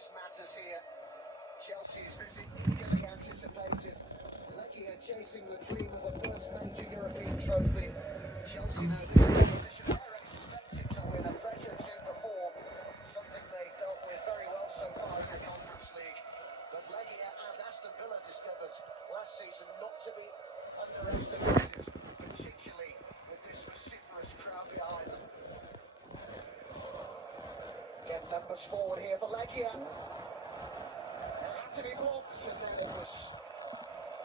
this matters here. Chelsea's visit eagerly anticipated. Legia chasing the dream of a first major European trophy. Chelsea know this competition. They're expected to win, a pressure to perform. Something they dealt with very well so far in the Conference League. But Legia, as Aston Villa discovered last season, not to be underestimated, particularly with this vociferous crowd behind them. Again, numbers forward here for Legia. It had to be blocked, and then it was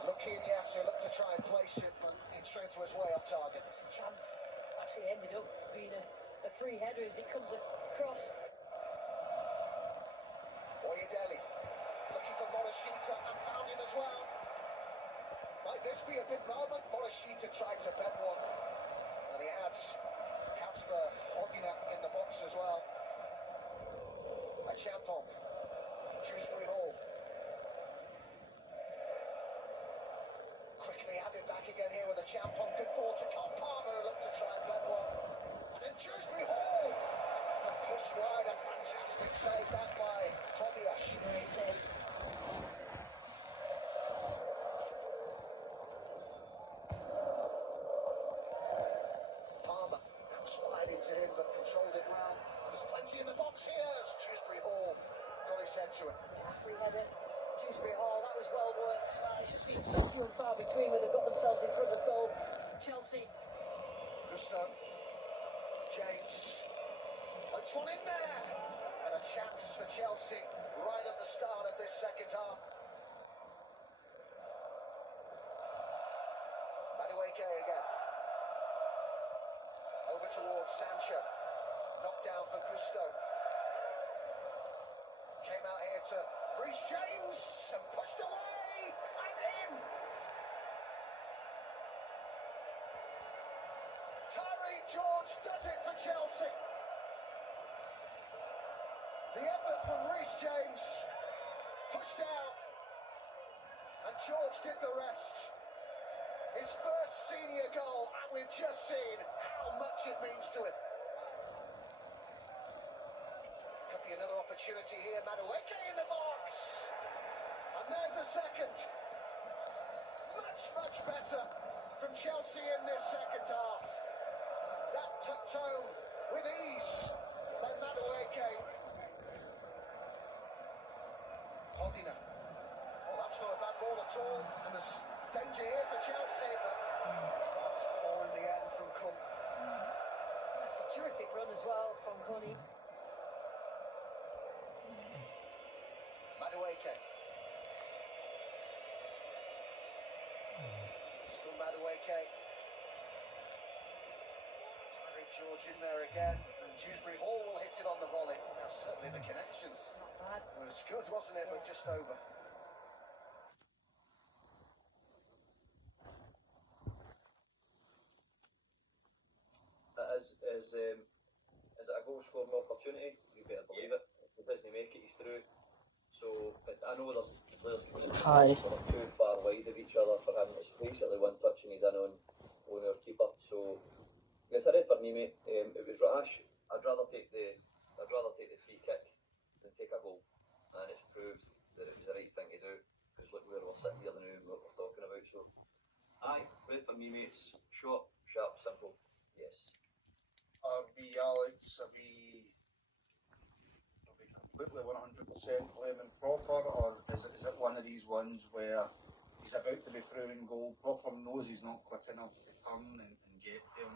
Luquinhas who looked to try and place it, but in truth was way off target. The chance actually ended up being a free header as it comes across. Oyedele looking for Morishita and found him as well. Might this be a big moment? Morishita tried to bend one, and he had Kasper Hodina in the box as well. Achampong, Shrewsbury Hall. Quickly have it back again here with Achampong. Good ball to Cole Palmer, who looked to try and bend one. And then Shrewsbury Hall. And pushed wide, a fantastic save that by Tobias. Palmer spied into him but controlled it well. There's plenty in the box here as Shrewsbury Hall got his head to it. Free header, Shrewsbury Hall, that was well worked. It's just been so few and far between where they've got themselves in front of goal. Chelsea. Gusto, James, puts one in there. And a chance for Chelsea right at the start of this second half. Madueke again. Over towards Sancho. Knocked down for Gusto. Came out here to Reece James and pushed away and in. Tyree George does it for Chelsea. The effort from Reece James pushed out and George did the rest. His first senior goal, and we've just seen how much it means to him. Could be another opportunity here. Madueke in the box. And there's a second. Much better from Chelsea in this second half. That tucked home with ease by Madueke. Hodina. Oh, that's not a bad ball at all. And there's danger here for Chelsea, but it's poor in the end from Kun. It's a terrific run as well from Connie. Madueke. Still Madueke. Tyree George in there again, and Shrewsbury Hall will hit it on the volley. Now, certainly the connections Not bad. was good, wasn't it? But just over. Is it a goal scoring opportunity? You better believe it. If he doesn't make it, he's through. So, but I know there's players coming in sort of too far wide of each other for him. It's basically one touch and he's in on our keeper. So, it's a red for me, mate. It was rash. I'd rather take the free kick than take a goal, and it's proved that it was the right thing to do. Because look where we're sitting here now and what we're talking about. So, aye, red for me, mates. Short, sharp, simple. Yes. Are we, Alex, are we completely 100% blaming Proper, or is it one of these ones where he's about to be through in goal, Proper knows he's not quick enough to turn and get him?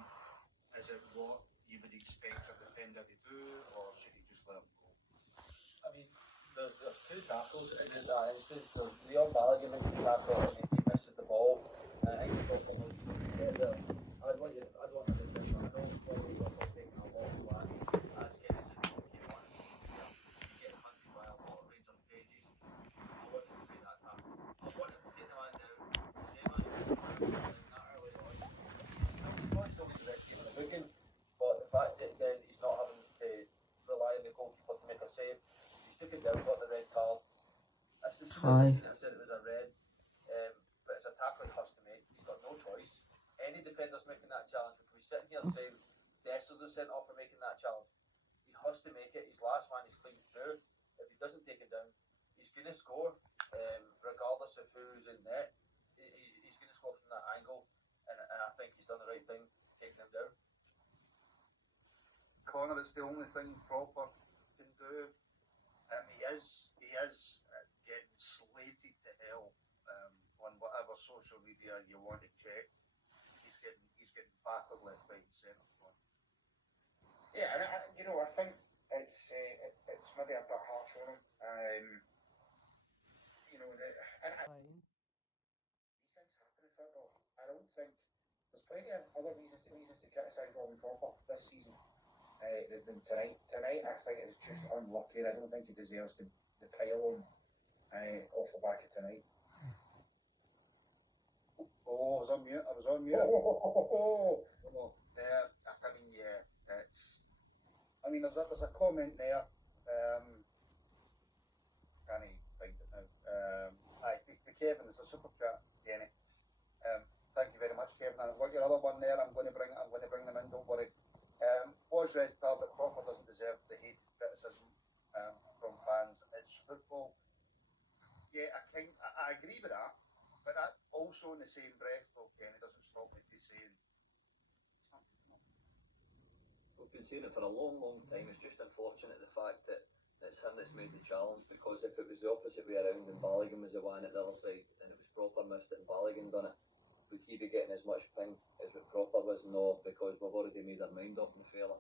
Is it what you would expect a defender to do, or should he just let him go? I mean, there's two tackles in that instance. There's the old Balogun makes the tackle and he misses the ball. I think Proper was get there. I'd want a defender. I know probably Proper taking a long back as Kennison came on. Getting hunted by a lot of Rangers pages. I want him to take that tackle. I want him to take the man down. Same as that early on. He's still made the best game in the booking, but the fact that then he's not having to rely on the goalkeeper to make a save. He's took it down, got the red card. As soon as I said it was a red, but it's a tackle he has to make. He's got no choice. Any defender's making that challenge. We can be sitting here saying Dessers is sent off for making that challenge. He has to make it. His last man is clean through. if he doesn't take him down, he's going to score, regardless of who's in net. He's going to score from that angle, and I think he's done the right thing taking him down. Connor, it's the only thing Proper can do. He is getting slated to hell on whatever social media you want to check. He's getting battered left, right, and centre. Yeah, and I think it's maybe a bit harsh on him. These things happen in football. I don't think there's plenty of other reasons to criticise Robin Cropper this season than tonight. Tonight, I think it's just unlucky, and I don't think he deserves the pile on off the back of tonight. Oh, I was on mute. There's a comment there. Can't even find it now. Kevin, there's a super chat, Kenny. Thank you very much, Kevin. And I've got your other one there. I'm going to bring them in. Don't worry. Was red card, but Proper doesn't deserve the hate criticism from fans. It's football. Yeah, I agree with that. But that also in the same breath, though, Kenny, doesn't stop me from saying it's not. We've been saying it for a long, long time. It's just unfortunate the fact that it's him that's made the challenge, because if it was the opposite way around and Balogun was the one at the other side and it was Proper missed it and Balogun done it, would he be getting as much ping as what Proper was? No, because we've already made our mind up on the fella.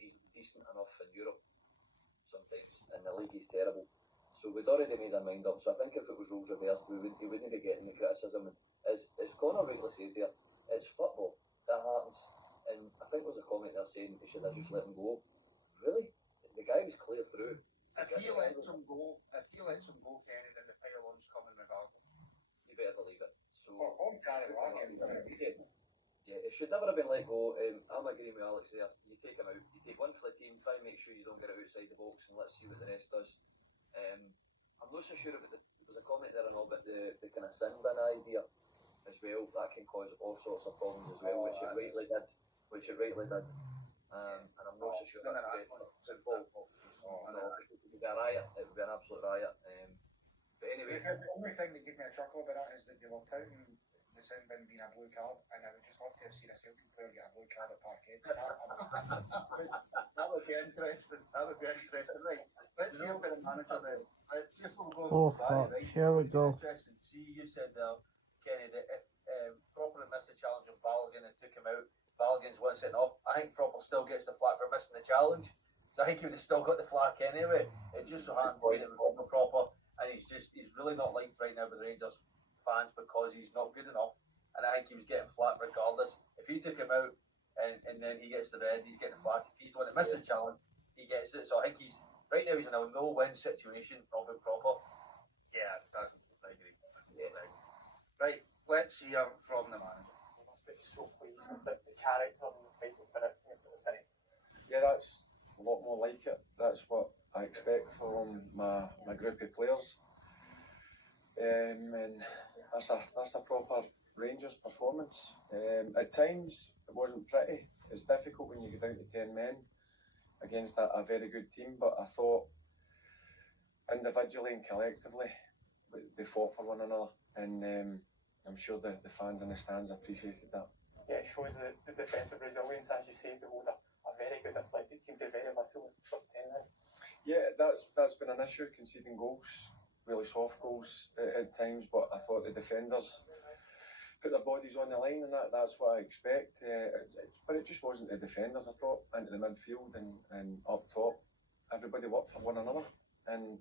He's decent enough in Europe sometimes. In the league he's terrible. So we'd already made our mind up. So I think if it was roles reversed, he wouldn't be getting the criticism. As Connor rightly said there, it's football. That happens. And I think there's a comment there saying they should have just let him go. Really? The guy was clear through. If he lets him go, Kenny, then the pile-on's coming regardless. You better believe it. So yeah, it should never have been let go. I'm agreeing with Alex there. You take him out. You take one for the team. Try and make sure you don't get it outside the box, and let's see what the rest does. I'm not so sure about there was a comment there and all about the kind of sin bin idea as well. That can cause all sorts of problems as well, which it rightly did. And I'm not so sure that's great for football. It would be a riot. It would be an absolute riot. But anyway, The only thing that gave me a chuckle about that is that they were touting the sin bin being a blue card, and I would just love to have seen a Celtic player get a blue card at Parkhead. That would be interesting. Right. Let's hear from the manager then. Oh fuck, here we go. Interesting. See, you said there, Kenny, that if Proper had missed the challenge of Balogun and took him out, Balogun's one sitting off. I think Proper still gets the flack for missing the challenge. So I think he would have still got the flack anyway. It just so happened to be that it was Proper, and he's really not liked right now by the Rangers fans because he's not good enough. And I think he was getting flack regardless. If he took him out and then he gets the red, he's getting the flack. If he's the one that misses the challenge, he gets it. So I think he's right now he's in a no-win situation, Robin Proper. Yeah, I agree. Yeah. Right, let's hear from the manager. He must be so pleased with the character and the fighting spirit tonight. Yeah, that's a lot more like it. That's what I expect from my group of players. And that's a proper Rangers performance. At times it wasn't pretty. It's difficult when you go down to 10 men against a very good team, but I thought individually and collectively they fought for one another, and I'm sure the fans in the stands appreciated that. Yeah, it shows the defensive resilience, as you say, to hold a very good athletic team to very little with sub 10 now. Yeah, that's been an issue, conceding goals, really soft goals at times, but I thought the defenders put their bodies on the line, and that's what I expect. But it just wasn't the defenders, I thought, into the midfield and up top. Everybody worked for one another, and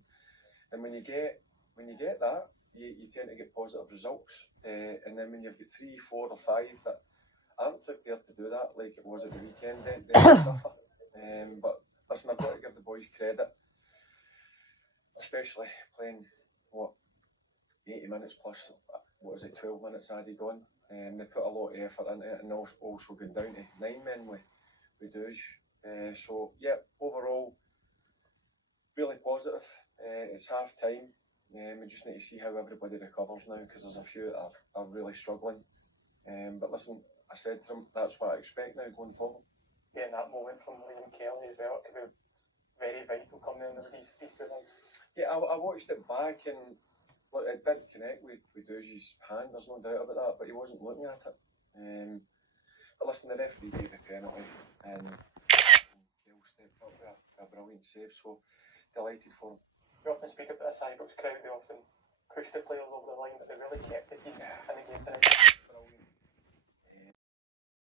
when you get that, you tend to get positive results. And then when you've got 3, 4 or 5 that aren't prepared to do that, like it was at the weekend, then you suffer. But listen, I've got to give the boys credit, especially playing 80 minutes plus, 12 minutes added on. They put a lot of effort into it, and also going down to 9 men with Duge. So yeah, overall, really positive. It's half time. We just need to see how everybody recovers now, because there's a few that are really struggling. But listen, I said to them, that's what I expect now going forward. Yeah, and that moment from Liam Kelly as well, it was very vital coming in with these 2 months. Yeah, I watched it back and look, it did connect with Dougie's hand, there's no doubt about that, but he wasn't looking at it. But listen, the referee gave the penalty and Kale stepped up with a brilliant save, so delighted for him. We often speak about this Ibrox crowd, they often push the players over the line, but they really kept the team in the game tonight. Brilliant.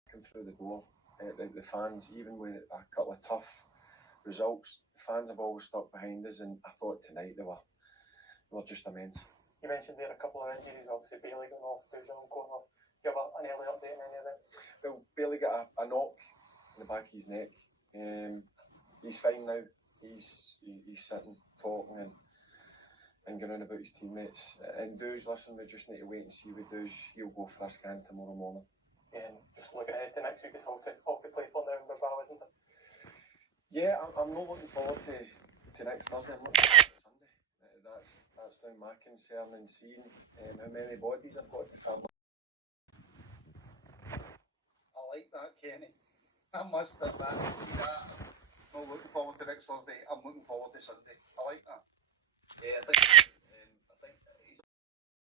Come through the door, the fans, even with a couple of tough results, the fans have always stuck behind us, and I thought tonight they were just immense. You mentioned there a couple of injuries, obviously Bailey going off, Dujon going off. Do you have an early update on any of them? Well, Bailey got a knock in the back of his neck. He's fine now. He's sitting, talking, and going on about his teammates. And Duge, listen, we just need to wait and see with Duge. He'll go for a scan tomorrow morning. Yeah, and just looking ahead to next week, it's all to play for now in Bilbao, isn't it? Yeah, I'm not looking forward to next Thursday. I'm looking forward to Sunday. That's now my concern, and seeing how many bodies I've got to travel. I like that, Kenny. I must admit, see that. I'm not looking forward to next Thursday. I'm looking forward to Sunday. I like that. Yeah, I think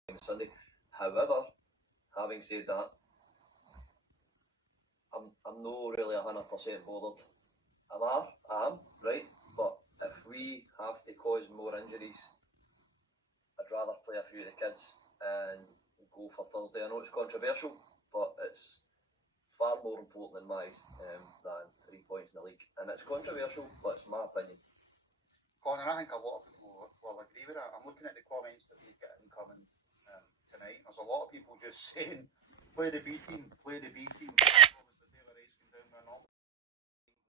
he's Sunday. However, having said that, I'm not really 100% bothered. I am, right? But if we have to cause more injuries, I'd rather play a few of the kids and go for Thursday. I know it's controversial, but it's far more important in my eyes than 3 points in the league. And it's controversial, but it's my opinion. Connor, I think a lot of people will agree with that. I'm looking at the comments that we've got incoming tonight. There's a lot of people just saying, play the B team, play the B team. Obviously, Taylor Rice came down with an knock,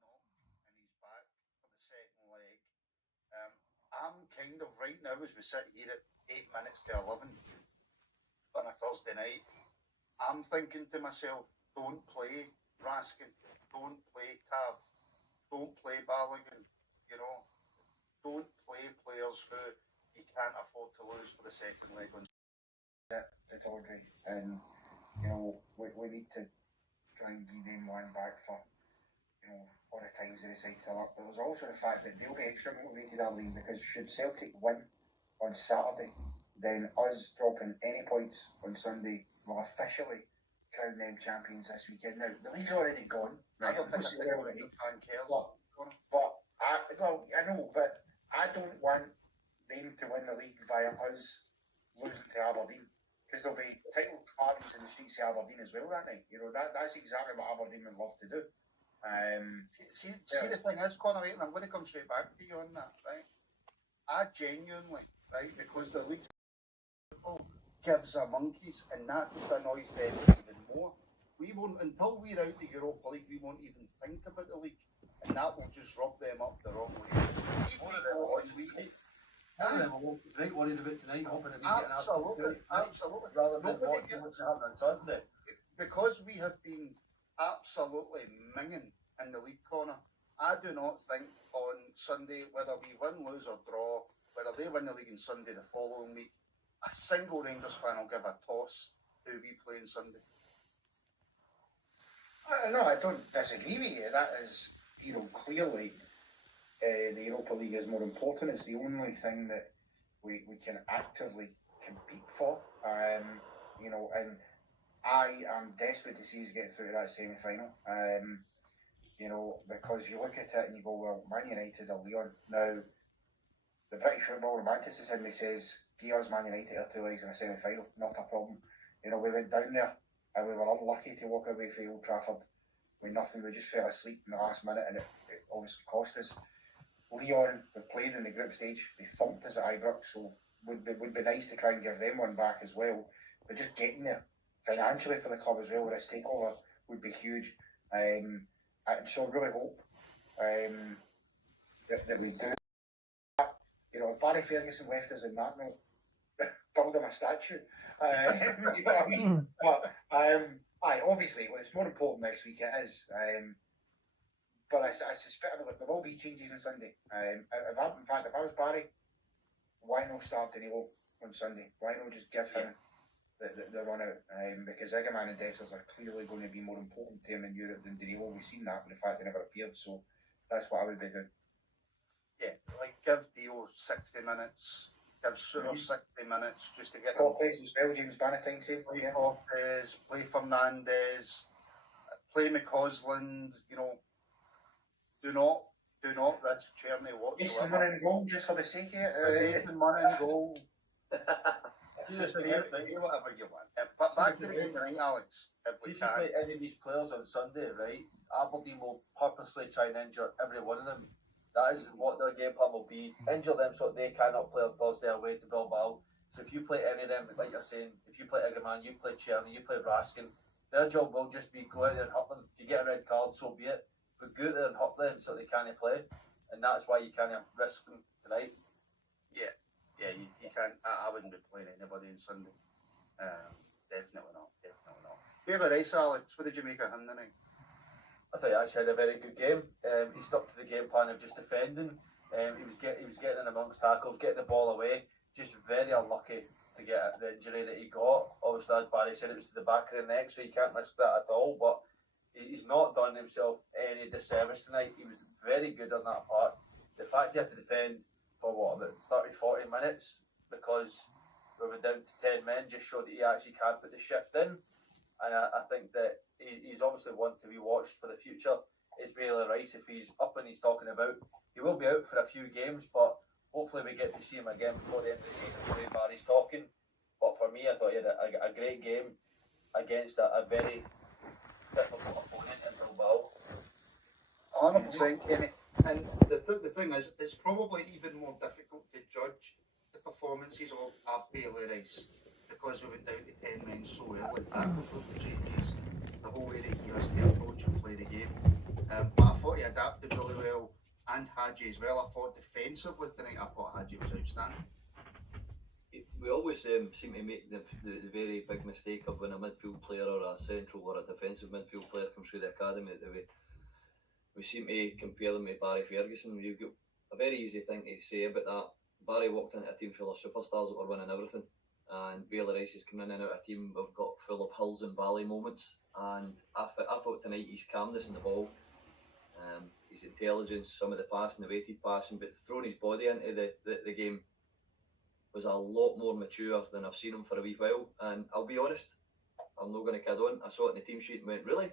and he's back for the second leg. I'm kind of right now, as we sit here at 8 minutes to 11 on a Thursday night, I'm thinking to myself, don't play Raskin, don't play Tav, don't play Balogun, you know, don't play players who you can't afford to lose for the second leg on at Audrey, and you know, we need to try and give them one back for, you know, all the times they decide to look. But there's also the fact that they'll be extra motivated, Arlene, because should Celtic win on Saturday, then us dropping any points on Sunday will officially crown them champions this weekend. Now, the league's already gone. Right, I don't think any fan cares. But I know, but I don't want them to win the league via us losing to Aberdeen, because there'll be title parties in the streets of Aberdeen as well that night. You know, that's exactly what Aberdeen would love to do. See, the thing is, Conor, right, and I'm going to come straight back to you on that, right? I genuinely, right, because the league gives a monkeys, and that just annoys them even more. We won't, until we're out the Europa League, we won't even think about the league, and that will just rub them up the wrong way. See, Right, worried about tonight, hoping to be absolutely. Rather than what's happening on Sunday. Because we have been absolutely minging in the league corner, I do not think on Sunday, whether we win, lose or draw, whether they win the league on Sunday the following week, a single Rangers fan will give a toss who we play on Sunday. No, I don't disagree with you. That is, you know, clearly the Europa League is more important. It's the only thing that we can actively compete for. You know, and I am desperate to see us get through to that semi-final. You know, because you look at it and you go, well, Man United or Lyon. Now, the British Football Romanticism Assembly says, give us Man United or 2 legs in a semi-final. Not a problem. You know, we went down there and we were unlucky to walk away from Old Trafford with nothing. We just fell asleep in the last minute, and it obviously cost us. Lyon, we played in the group stage. They thumped us at Ibrox, so would be nice to try and give them one back as well. But just getting there financially for the club as well with this takeover would be huge. And so I really hope that we do. You know, if Barry Ferguson left us in that note, build him a statue. You know what I mean? But obviously, well, it's more important next week. It is. But I suspect there will be changes on Sunday. If I was Barry, why not start Danilo on Sunday? Why not just give him the run out? Because Igaman and Dessers are clearly going to be more important to him in Europe than Danilo. We've seen that with the fact they never appeared. So that's what I would be doing. Yeah, like give Dio 60 minutes, give Souttar 60 minutes just to get Cortez as well, James Bannatyne said. play Yeah. Cortez, play Fernandez, play McCausland, you know, do not risk Cherny Just whatsoever. someone in goal, just for the sake of it. Jason Munn in goal. Just Say whatever you want. But back to the game tonight, Alex, if See we if you can. play any of these players on Sunday, right? Aberdeen will purposely try and injure every one of them. That is what their game plan will be. Injure them so they cannot play on Thursday away to Bilbao. So if you play any of them, like you're saying, if you play Igaman, you play Cherny, you play Raskin, their job will just be go out there and hurt them. If you get a red card, so be it. But go out there and hurt them so they can't play. And that's why you can't risk them tonight. Yeah, you can't. I wouldn't be playing anybody on Sunday. Definitely not. Bailey Rice, Alex, what did you make of him tonight? I thought he actually had a very good game. He stuck to the game plan of just defending. He was getting in amongst tackles, getting the ball away. Just very unlucky to get the injury that he got. Obviously, as Barry said, it was to the back of the neck, so you can't risk that at all. But he's not done himself any disservice tonight. He was very good on that part. The fact he had to defend for about 30-40 minutes because we were down to 10 men just showed that he actually can put the shift in. And I think that he's obviously one to be watched for the future. Is Bailey Rice, if he's up and he's talking about, he will be out for a few games, but hopefully we get to see him again before the end of the season the way Barry's talking. But for me, I thought he had a great game against a very difficult opponent in Bilbao. 100%, Kenny. And the thing is, it's probably even more difficult to judge the performances of Bailey Rice because we went down to 10 men so early. That totally changes the whole way that he has to approach and play the game. But I thought he adapted really well, and Hadji as well. I thought defensively tonight, I thought Hadji was outstanding. We always seem to make the very big mistake of when a midfield player or a central or a defensive midfield player comes through the academy, we seem to compare them to Barry Ferguson. You've got a very easy thing to say about that. Barry walked into a team full of superstars that were winning everything, and Bailey Rice is coming in and out of a team we've got full of hills and valley moments. And I thought tonight his calmness in the ball, his intelligence, some of the passing, the weighted passing, but throwing his body into the game was a lot more mature than I've seen him for a wee while. And I'll be honest, I'm not going to kid on, I saw it in the team sheet and went, really?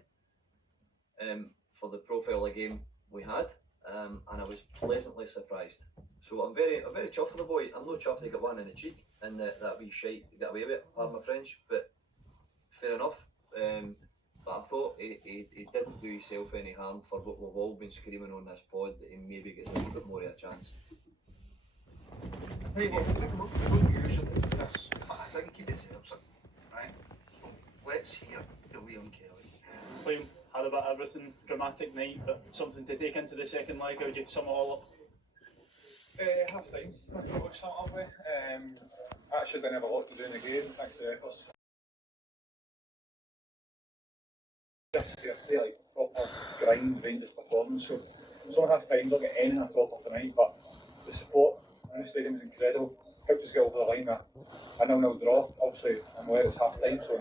For the profile of game we had, and I was pleasantly surprised. So I'm very chuffed for the boy. I'm not chuffed he got one in the cheek and that wee shite got away with it, pardon my French, but fair enough. But I thought he didn't do himself any harm for what we've all been screaming on this pod, that he maybe gets a little bit more of a chance. Hey, well, we don't usually do this, but I think he deserves it, right? So let's hear the Liam Kelly. Liam had a bit of everything, dramatic night, but something to take into the second leg. How would you sum it all up? Half time, I thought we start off with. Actually didn't have a lot to do in the game, thanks to the efforts. Just a like proper grind Rangers performance. So it was only half time, don't get anything at all for tonight, but the support in the stadium was incredible. Helped us get over the line, a 0-0 draw. Obviously, I'm aware it's half time, so